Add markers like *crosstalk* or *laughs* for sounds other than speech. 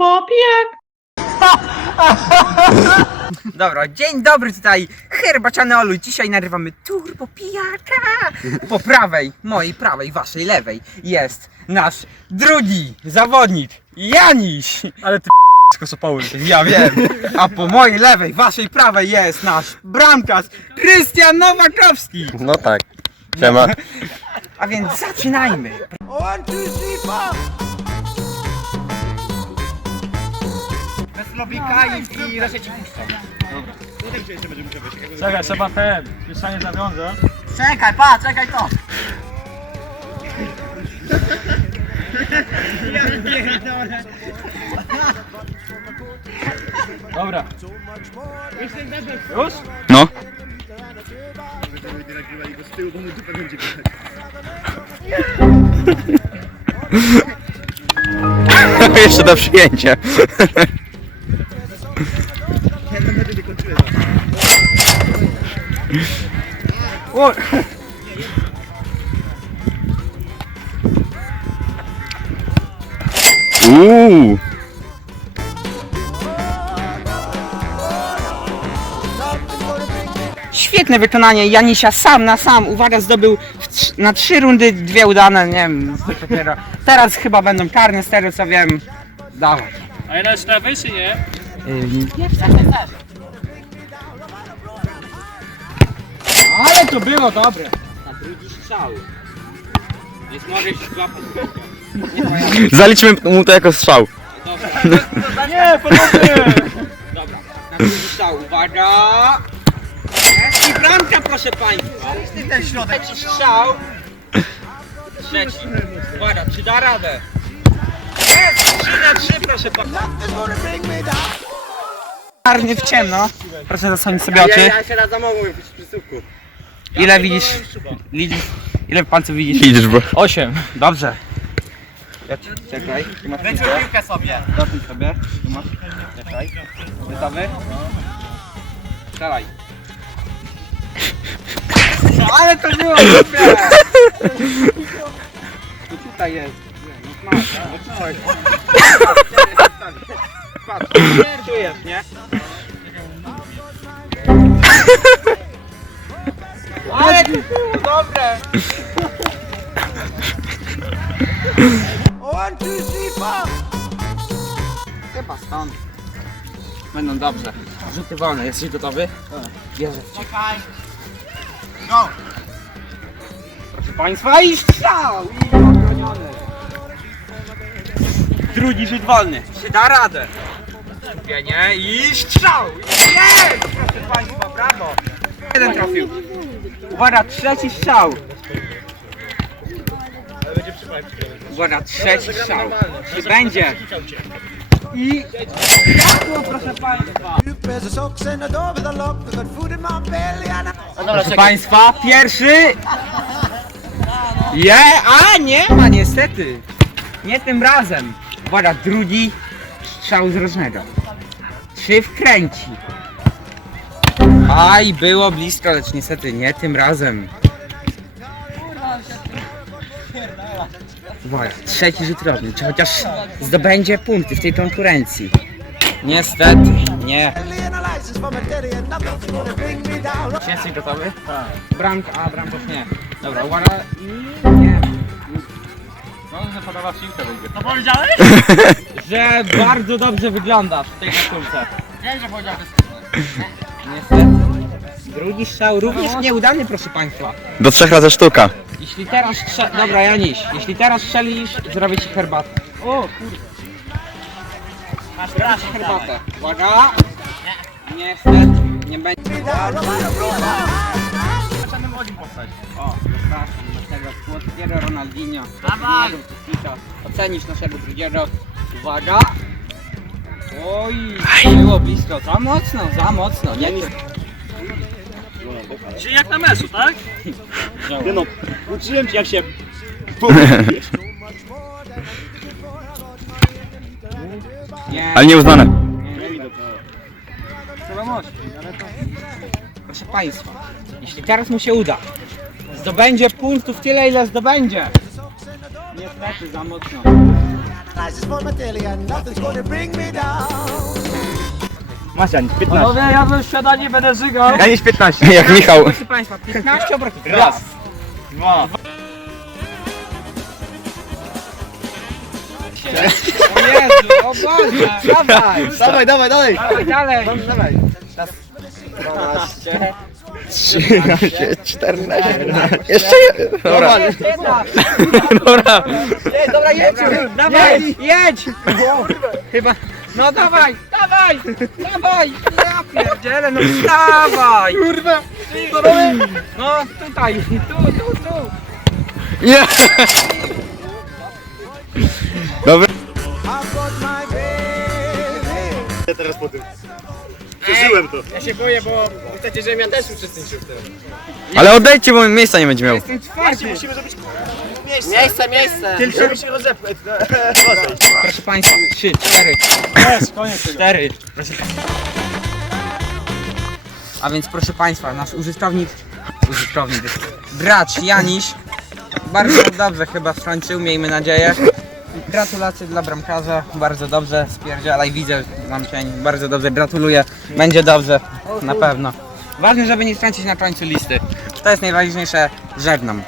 Turbo pijak! Dobra, dzień dobry tutaj, herbaciany Olu. Dzisiaj nagrywamy turbo pijaka. Po prawej, mojej prawej, waszej lewej jest nasz drugi zawodnik, Janiś. Ale ty kosopały. Ja wiem. A po mojej lewej, waszej prawej jest nasz bramkarz, Krystian Nowakowski. No tak. Siema. A więc zaczynajmy. Bez lobika i, i reszcie ci puszczą. Czekaj, trzeba ten. Mieszanie zawiąza. Czekaj, pa, czekaj to. Dobra. Już? No. *laughs* Jeszcze do przyjęcia. O, Uuu. Świetne wykonanie Janisia sam na sam. Uwaga, zdobył w trz- na trzy rundy dwie udane, nie wiem, dopiero. Teraz chyba będą karne, z tego co wiem. Dawaj. A jedna jest lewej czy nie? Ale to było dobre. Na drugi strzał. Więc się złapać. Zaliczmy mu to jako strzał. Nie, podobnie! Dobra, na drugi strzał, uwaga! I bramka, proszę Państwa! Trzeci strzał! Trzeci. Uwaga, czy da radę? Jest! 3 na 3, proszę Państwa! Czarny w ciemno. Proszę zasłonić sobie oczy. Ja się raz zamówił w przysłówku. Ile widzisz? Widzisz? Ile palców widzisz? Widzisz, bo... Osiem. Dobrze. Czekaj, tu masz piłkę. piłkę sobie. Dotknij sobie. Tu masz. Czekaj. Gotowy? Strzelaj. Ale to było dobre! Tu tutaj jest. No masz, no coś. Patrz, tu jest, nie? Ale to było dobre! Chyba stąd. Będą dobrze. Rzuty wolne. Jesteś gotowy? Wierzę w Ciebie. Go! Proszę Państwa i strzał! I obroniony. Drugi rzut wolny. Czy da radę? Skupienie i strzał! Jest! Proszę Państwa, brawo! Jeden trafił. Uwaga, trzeci strzał. Uwaga, trzeci strzał. Czy będzie? I jadło, proszę Państwa. Proszę Państwa, pierwszy. Je, a nie ma niestety. Nie tym razem. Uwaga, drugi strzał z rożnego. Czy wkręci? Aj, było blisko, lecz niestety nie tym razem. Uwaga, trzeci rzut rożny. Czy chociaż zdobędzie punkty w tej konkurencji? Niestety, nie. Czy jesteś gotowy? Tak. Bramka, a bramka nie. Dobra, uwaga i nie. No, że podoba piłkę będzie. To powiedziałeś? *laughs* Że bardzo dobrze wyglądasz w tej koszulce. Wiem, że powiedział Niestety. Drugi strzał również nieudany, proszę Państwa. Do trzech razy sztuka. Jeśli teraz strze... Dobra, Janiś, jeśli teraz strzelisz, zrobię Ci herbatę. O kurde. Masz teraz herbatę. Uwaga. Niestety, nie będzie. O, zapraszam naszego słodkiego Ronaldinho. Dawaj. Ocenisz naszego drugiego. Uwaga. Oj, było blisko. Za mocno, za mocno. Nie Czyli jak na meczu, tak? Nie no, uczyłem cię jak się... Nie, *laughs* Ale nieuznane. trzeba mocno, ale to... Proszę Państwa, jeśli teraz mu się uda, zdobędzie punktów tyle, ile zdobędzie. Niestety za mocno. Lies is for my daily and nothing's gonna bring me down. Maciań, 15. Panowie, ja bym śniadanie będę żygał. Ja niż 15. Jak Michał. Proszę Państwa, 15 obrotów. Raz, dwa, O Jezu, o Boże, dawaj, Dawaj, dawaj, dawaj! dawaj dalej. Dawaj. 13, 14. Jeszcze jeden. Dobra. Jedna. Dobra. Ej, dobra, jedź, dawaj, jedź. Chyba, no dawaj, dawaj, dawaj, ja pierdzielę, no dawaj. Kurwa. No tutaj, tu, tu, tu. Nie. Baby. Ja teraz po tym. Przeżyłem to. Ja się boję, bo chcecie, żebym ja też uczestniczył w tym. Ale odejdźcie, bo miejsca nie będzie miał. Jestem twardy. Musimy zrobić Miejsce, miejsce! Żeby się rozepchać. Proszę Państwa, trzy, cztery, Jest, koniec tego. cztery. Proszę Państwa. A więc proszę Państwa, nasz użytkownik, użytkownik, bracz Janiś, bardzo dobrze chyba skończył, miejmy nadzieję. Gratulacje dla bramkarza, bardzo dobrze, spierdzielaj, widzę, mam cień, bardzo dobrze, gratuluję, będzie dobrze, na pewno. Ważne, żeby nie skończyć na końcu listy, to jest najważniejsze, żegnam.